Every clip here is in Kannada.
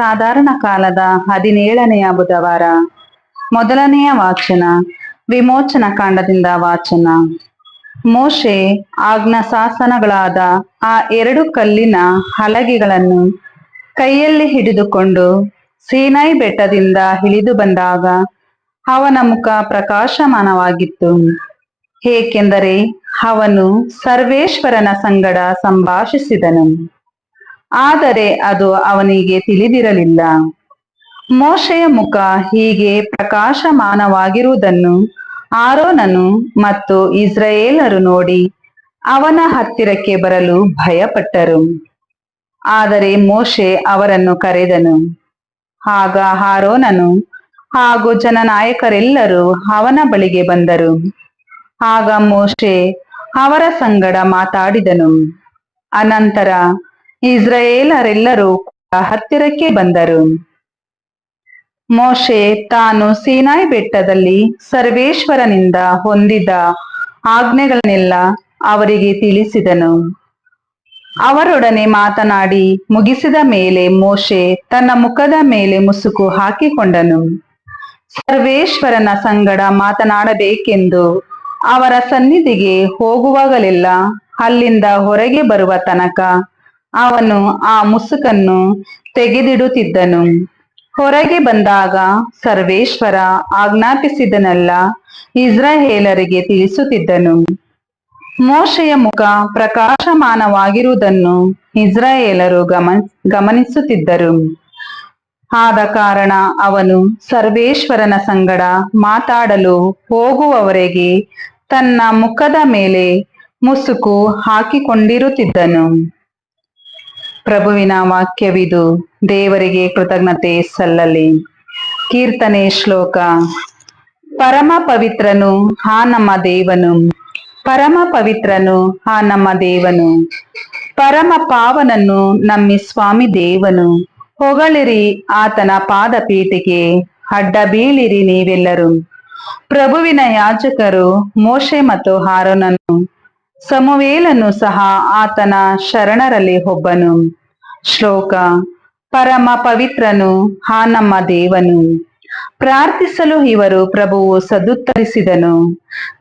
ಸಾಧಾರಣ ಕಾಲದ ಹದಿನೇಳನೆಯ ಬುಧವಾರ. ಮೊದಲನೆಯ ವಾಚನ, ವಿಮೋಚನ ಕಾಂಡದಿಂದ ವಾಚನ. ಮೋಶೆ ಆಜ್ಞಾ ಶಾಸನಗಳಾದ ಆ ಎರಡು ಕಲ್ಲಿನ ಹಲಗೆಗಳನ್ನು ಕೈಯಲ್ಲಿ ಹಿಡಿದುಕೊಂಡು ಸೀನಾಯಿ ಬೆಟ್ಟದಿಂದ ಇಳಿದು ಬಂದಾಗ ಅವನ ಮುಖ ಪ್ರಕಾಶಮಾನವಾಗಿತ್ತು. ಏಕೆಂದರೆ ಅವನು ಸರ್ವೇಶ್ವರನ ಸಂಗಡ ಸಂಭಾಷಿಸಿದನು. ಆದರೆ ಅದು ಅವನಿಗೆ ತಿಳಿದಿರಲಿಲ್ಲ. ಮೋಶೆಯ ಮುಖ ಹೀಗೆ ಪ್ರಕಾಶಮಾನವಾಗಿರುವುದನ್ನು ಆರೋನನು ಮತ್ತು ಇಸ್ರಾಯೇಲರು ನೋಡಿ ಅವನ ಹತ್ತಿರಕ್ಕೆ ಬರಲು ಭಯಪಟ್ಟರು. ಆದರೆ ಮೋಶೆ ಅವರನ್ನು ಕರೆದನು. ಆಗ ಹಾರೋನನು ಹಾಗೂ ಜನನಾಯಕರೆಲ್ಲರೂ ಅವನ ಬಳಿಗೆ ಬಂದರು. ಆಗ ಮೋಶೆ ಅವರ ಸಂಗಡ ಮಾತಾಡಿದನು. ಅನಂತರ ಇಸ್ರಾಯೇಲರೆಲ್ಲರೂ ಹತ್ತಿರಕ್ಕೆ ಬಂದರು. ಮೋಶೆ ತಾನು ಸೀನಾಯಿ ಬೆಟ್ಟದಲ್ಲಿ ಸರ್ವೇಶ್ವರನಿಂದ ಹೊಂದಿದ ಆಜ್ಞೆಗಳನ್ನೆಲ್ಲ ಅವರಿಗೆ ತಿಳಿಸಿದನು. ಅವರೊಡನೆ ಮಾತನಾಡಿ ಮುಗಿಸಿದ ಮೇಲೆ ಮೋಶೆ ತನ್ನ ಮುಖದ ಮೇಲೆ ಮುಸುಕು ಹಾಕಿಕೊಂಡನು. ಸರ್ವೇಶ್ವರನ ಸಂಗಡ ಮಾತನಾಡಬೇಕೆಂದು ಅವರ ಸನ್ನಿಧಿಗೆ ಹೋಗುವಾಗಲೆಲ್ಲ ಅಲ್ಲಿಂದ ಹೊರಗೆ ಬರುವ ತನಕ ಅವನು ಆ ಮುಸುಕನ್ನು ತೆಗೆದಿಡುತ್ತಿದ್ದನು. ಹೊರಗೆ ಬಂದಾಗ ಸರ್ವೇಶ್ವರ ಆಜ್ಞಾಪಿಸಿದನೆಲ್ಲ, ಇಸ್ರಾಯೇಲರಿಗೆ ತಿಳಿಸುತ್ತಿದ್ದನು. ಮೋಶೆಯ ಮುಖ ಪ್ರಕಾಶಮಾನವಾಗಿರುವುದನ್ನು ಇಸ್ರಾಯೇಲರು ಗಮನ, ಗಮನಿಸುತ್ತಿದ್ದರು. ಆದ ಕಾರಣ ಅವನು ಸರ್ವೇಶ್ವರನ ಸಂಗಡ ಮಾತಾಡಲು ಹೋಗುವವರೆಗೆ ತನ್ನ ಮುಖದ ಮೇಲೆ ಮುಸುಕು ಹಾಕಿಕೊಂಡಿರುತ್ತಿದ್ದನು. ಪ್ರಭುವಿನ ವಾಕ್ಯವಿದು ದೇವರಿಗೆ ಕೃತಜ್ಞತೆ ಸಲ್ಲಲಿ. ಕೀರ್ತನೆ ಶ್ಲೋಕ. ಪರಮ ಪವಿತ್ರನು, ಹಾ ನಮ್ಮ ದೇವನು. ಪರಮ ಪವಿತ್ರನು, ಹಾ ನಮ್ಮ ದೇವನು. ಪರಮ ಪಾವನನ್ನು ನಮ್ಮಿ ಸ್ವಾಮಿ ದೇವನು. ಹೊಗಳಿರಿ ಆತನ ಪಾದ ಪೀಠಿಗೆ ಅಡ್ಡ ಬೀಳಿರಿ ನೀವೆಲ್ಲರೂ. ಪ್ರಭುವಿನ ಯಾಜಕರು, ಮೋಶೆ ಮತ್ತು ಹಾರೋನನ್ನು ಸಮುವೇಲನು ಸಹ ಆತನ ಶರಣರಲ್ಲಿ ಒಬ್ಬನು. ಶ್ಲೋಕ, ಪರಮ ಪವಿತ್ರನು ಹಾ ನಮ್ಮ ದೇವನು. ಪ್ರಾರ್ಥಿಸಲು ಇವರು ಪ್ರಭುವು ಸದುತ್ತರಿಸಿದನು.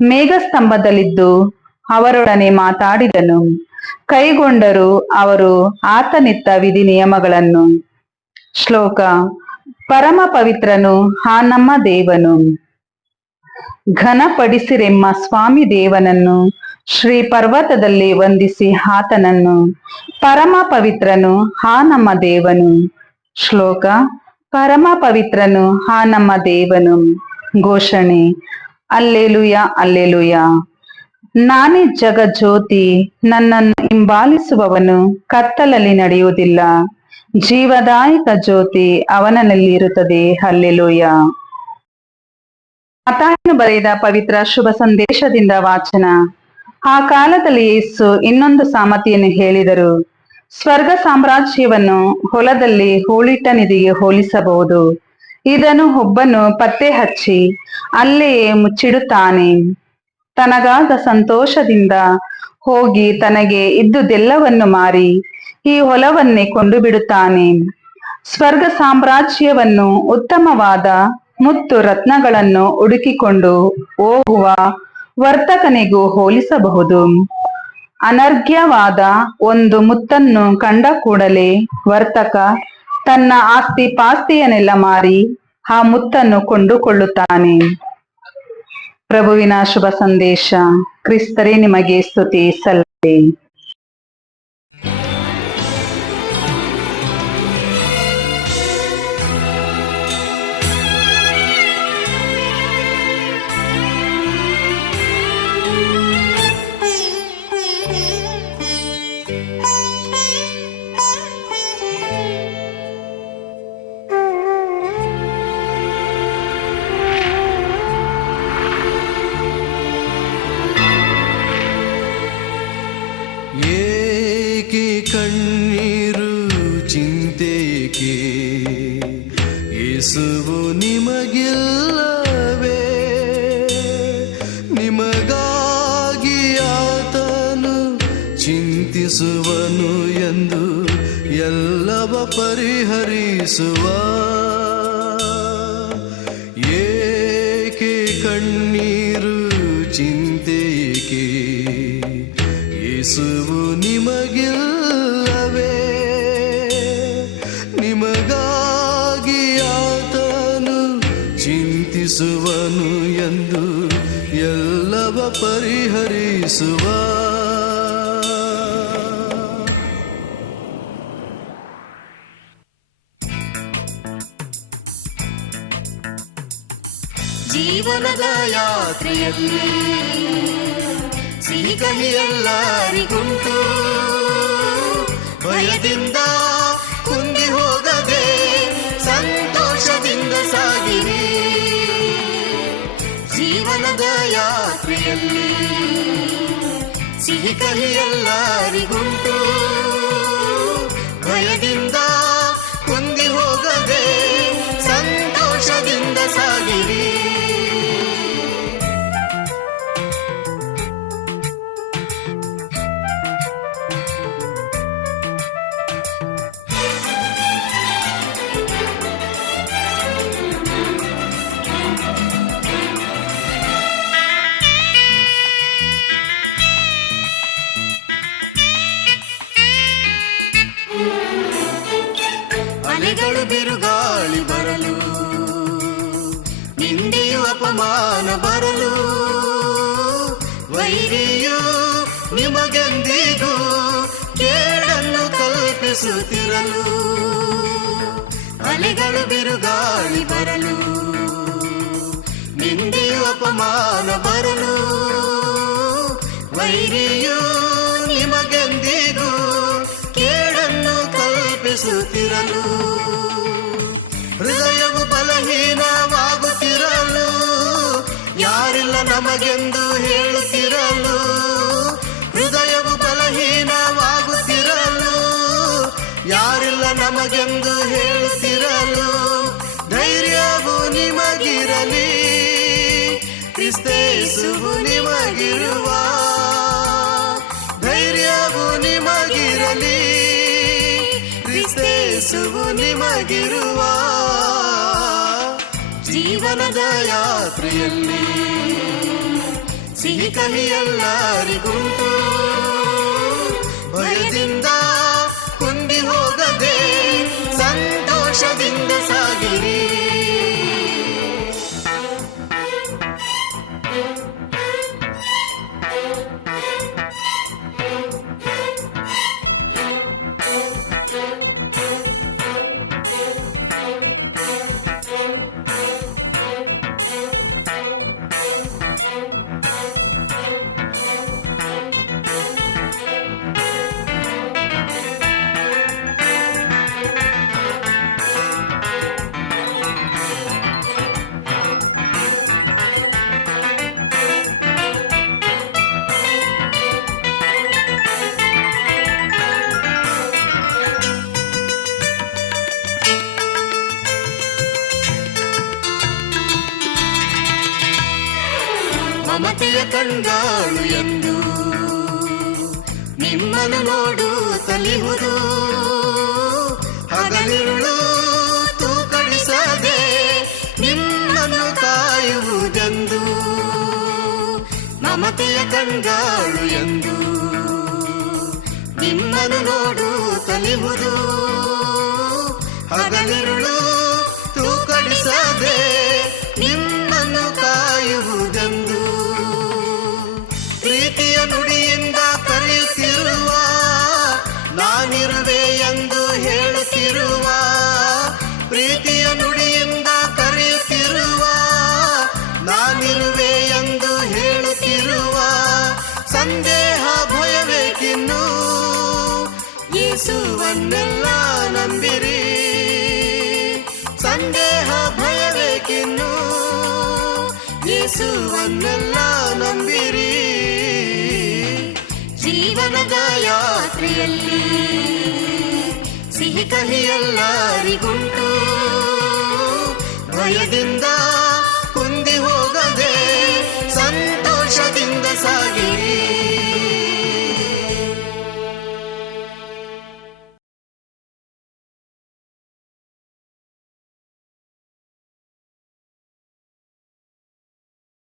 ಮೇಘಸ್ತಂಭದಲ್ಲಿದ್ದು ಅವರೊಡನೆ ಮಾತಾಡಿದನು. ಕೈಗೊಂಡರು ಅವರು ಆತನಿತ್ತ ವಿಧಿ ನಿಯಮಗಳನ್ನು ಶ್ಲೋಕ, ಪರಮ ಪವಿತ್ರನು ಹಾ ನಮ್ಮ ದೇವನು. ಘನಪಡಿಸಿರೆಮ್ಮ ಸ್ವಾಮಿ ದೇವನನ್ನು ಶ್ರೀ ಪರ್ವತದಲ್ಲಿ ವಂದಿಸಿ ಆತನನ್ನು. ಪರಮ ಪವಿತ್ರನು ಹಾ ನಮ್ಮ ದೇವನು. ಶ್ಲೋಕ, ಪರಮ ಪವಿತ್ರನು ಹಾ ನಮ್ಮ ದೇವನು. ಘೋಷಣೆ, ಅಲ್ಲೇಲುಯ ಅಲ್ಲೇಲುಯ. ನಾನೇ ಜಗಜ್ಯೋತಿ, ನನ್ನನ್ನು ಹಿಂಬಾಲಿಸುವವನು ಕತ್ತಲಲ್ಲಿ ನಡೆಯುವುದಿಲ್ಲ. ಜೀವದಾಯಕ ಜ್ಯೋತಿ ಅವನಲ್ಲಿರುತ್ತದೆ ಅಲ್ಲೆಲುಯ. ಮತಾಯನು ಬರೆದ ಪವಿತ್ರ ಶುಭ ಸಂದೇಶದಿಂದ ವಾಚನ. ಆ ಕಾಲದಲ್ಲಿ ಯೇಸು ಇನ್ನೊಂದು ಸಾಮತಿಯನ್ನು ಹೇಳಿದರು. ಸ್ವರ್ಗ ಸಾಮ್ರಾಜ್ಯವನ್ನು ಹೊಲದಲ್ಲಿ ಹೂಳಿಟ್ಟ ನಿಧಿಗೆ ಹೋಲಿಸಬಹುದು. ಇದನ್ನು ಒಬ್ಬನು ಪತ್ತೆ ಹಚ್ಚಿ ಅಲ್ಲಿಯೇ ಮುಚ್ಚಿಡುತ್ತಾನೆ. ತನಗಾದ ಸಂತೋಷದಿಂದ ಹೋಗಿ ತನಗೆ ಇದ್ದುದೆಲ್ಲವನ್ನು ಮಾರಿ ಈ ಹೊಲವನ್ನೇ ಕೊಂಡು ಬಿಡುತ್ತಾನೆ ಸ್ವರ್ಗ ಸಾಮ್ರಾಜ್ಯವನ್ನು ಉತ್ತಮವಾದ ಮುತ್ತು ರತ್ನಗಳನ್ನು ಹುಡುಕಿಕೊಂಡು ಹೋಗುವ ವರ್ತಕನಿಗೂ ಹೋಲಿಸಬಹುದು. ಅನರ್ಘ್ಯವಾದ ಒಂದು ಮುತ್ತನ್ನು ಕಂಡ ಕೂಡಲೇ ವರ್ತಕ ತನ್ನ ಆಸ್ತಿ ಪಾಸ್ತಿಯನ್ನೆಲ್ಲ ಮಾರಿ ಆ ಮುತ್ತನ್ನು ಕೊಂಡುಕೊಳ್ಳುತ್ತಾನೆ. ಪ್ರಭುವಿನ ಶುಭ ಸಂದೇಶ, ಕ್ರಿಸ್ತರೇ ನಿಮಗೆ ಸ್ತುತಿ ಸಲ್ಲಲಿ. ಚಿಂತಿಸುವನು ಎಂದು ಎಲ್ಲ ಎಲ್ಲವ ಪರಿಹರಿಸುವ. ಏಕೆ ಕಣ್ಣೀರು ಚಿಂತೆಯೇಕೆ ಯೇಸುವು ನಿಮಗಿಲ್ಲವೇ? ನಿಮಗಾಗಿ ಆತನು ಚಿಂತಿಸುವನು ಎಂದು ಎಲ್ಲವ ಪರಿಹರಿಸುವ. ಜೀವನದ ಯಾತ್ರೆಯಲ್ಲಿ ಸಿಹಿ ಕಹಿಯಲ್ಲಾರಿಗುಂಟು ಭಯದಿಂದ ಕುಂದಿ ಹೋಗದೆ ಸಂತೋಷದಿಂದ ಸಾಗಿರಿ. ಜೀವನದ ಯಾತ್ರೆಯಲ್ಲಿ ಸಿಹಿ ಕಹಿ ಅಪಮಾನ ಬರಲು? ವೈರಿಯು, ನಿಮಗೆಂದಿಗೂ ಕೇಳನ್ನು ಕಲ್ಪಿಸುತ್ತಿರಲು? ಅಲೆಗಳು ಬಿರುಗಾಳಿ ಬರಲು? ನಿಂದೆಯು ಅಪಮಾನ ಬರಲು? ವೈರಿಯು, ನಿಮಗೆಂದಿಗೂ ಕೇಳನ್ನು ಕಲ್ಪಿಸುತ್ತಿರಲು? ಹೃದಯವು ಬಲಹೀನವಾಗುತ್ತಿರಲು ನಮಗೆಂದು ಹೇಳುತ್ತಿರಲು ಧೈರ್ಯವು ನಿಮಗಿರಲಿ. ಕ್ರಿಸ್ತೇಸುವು ನಿಮಗಿರುವ ಧೈರ್ಯವು ನಿಮಗಿರಲಿ. ಕ್ರಿಸ್ತೇಸುವು ನಿಮಗಿರುವ ಜೀವನದ ಯಾತ್ರೆಯಲ್ಲಿ ಸಿಹಿ ಕಹಿ ಎಲ್ಲರಿಗುಂಟು ಭಯದಿಂದ ಕಣ್ಗಾಳು ಎಂದು ನಿಮ್ಮನ್ನು ನೋಡುತ್ತಲಿಹುದು ಹಗಲಿರುಳು ತೂಕಳಿಸದೆ ನಿಮ್ಮನ್ನು ಕಾಯುವುದೆಂದು ಮಮತೆಯ ಕಣ್ಗಾಳು ಎಂದು ನಿಮ್ಮನ್ನು ನೋಡುತ್ತಲಿಹುದು ಹಗಲಿರುಳು ಯೇಸುವನ್ನೆಲ್ಲ ನಂಬಿರಿ ಸಂದೇಹ ಭಯಬೇಕಿನ್ನು ಯೇಸುವನ್ನೆಲ್ಲ ನಂಬಿರಿ ಜೀವನದ ಯಾತ್ರೆಯಲ್ಲಿ ಸಿಹಿ ಕಹಿ ಎಲ್ಲರಿಗುಂಟು ಭಯದಿಂದ